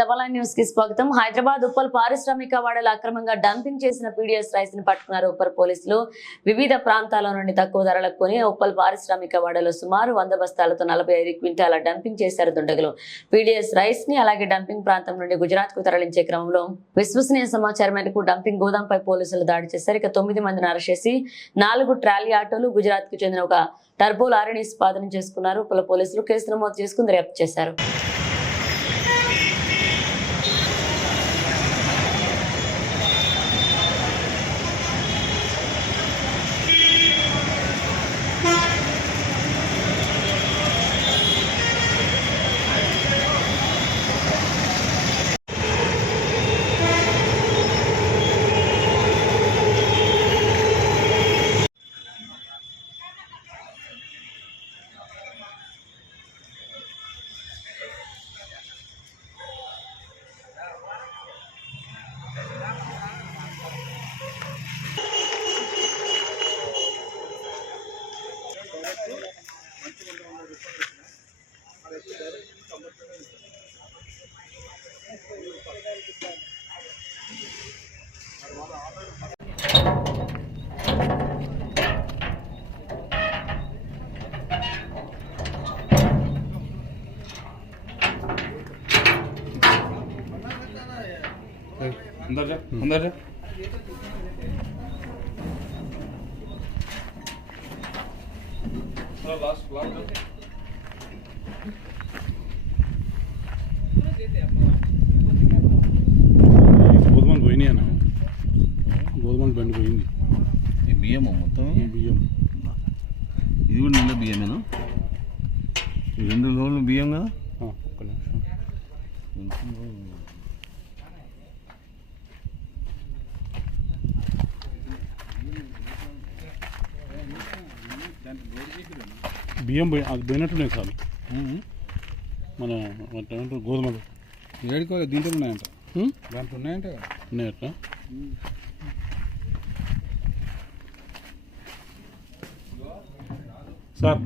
Double news కి స్వాగతం. హైదరాబాద్ ఉప్పల్ పారిశ్రామిక వాడలో అక్రమంగా డంపింగ్ చేసిన పీడీఎస్ రైస్ ని పట్టుకున్నారు ఉప్పల్ పోలీసులు. వివిధ ప్రాంతాల నుండి తక్కువ ధరలకు కొని ఉప్పల్ పారిశ్రామిక వాడలో సుమారు 100 బస్తాలతో 45 క్వింటాల డంపింగ్ చేశారు దుండగులు. పీడీఎస్ రైస్ ని అలాగే డంపింగ్ ప్రాంతం నుండి గుజరాత్ కు తరలించే క్రమంలో విశ్వసనీయ సమాచారం మేరకు డంపింగ్ గోదాంపై పోలీసులు దాడి చేశారు. ఇక 9 మందిని అరెస్ట్ చేసి 4 ట్రాలీ ఆటోలు, గుజరాత్ కు చెందిన ఒక టర్బో లారీని స్వాధీనం చేసుకున్నారు. ఉప్పల్ పోలీసులు కేసు నమోదు చేసుకుని దర్యాప్తు చేశారు. अंदर जा अंदर जा लास्ट గోధుమలు పోయినాయి అన్న, గోధుమలు బండి పోయింది. ఈ బియ్యం మొత్తం బియ్యం ఇది కూడా నిండా బియ్యమేనా? 2 రోజులు బియ్యం కదా. ఒక్క నిమిషం. బియ్యం పోయి అది పోయినట్టున్నాయి సార్. మన ఏమంటారు గోధుమలు ఏడుకో దీంట్లో ఉన్నాయంట, దాంట్లో ఉన్నాయంట ఉన్నాయట. సార్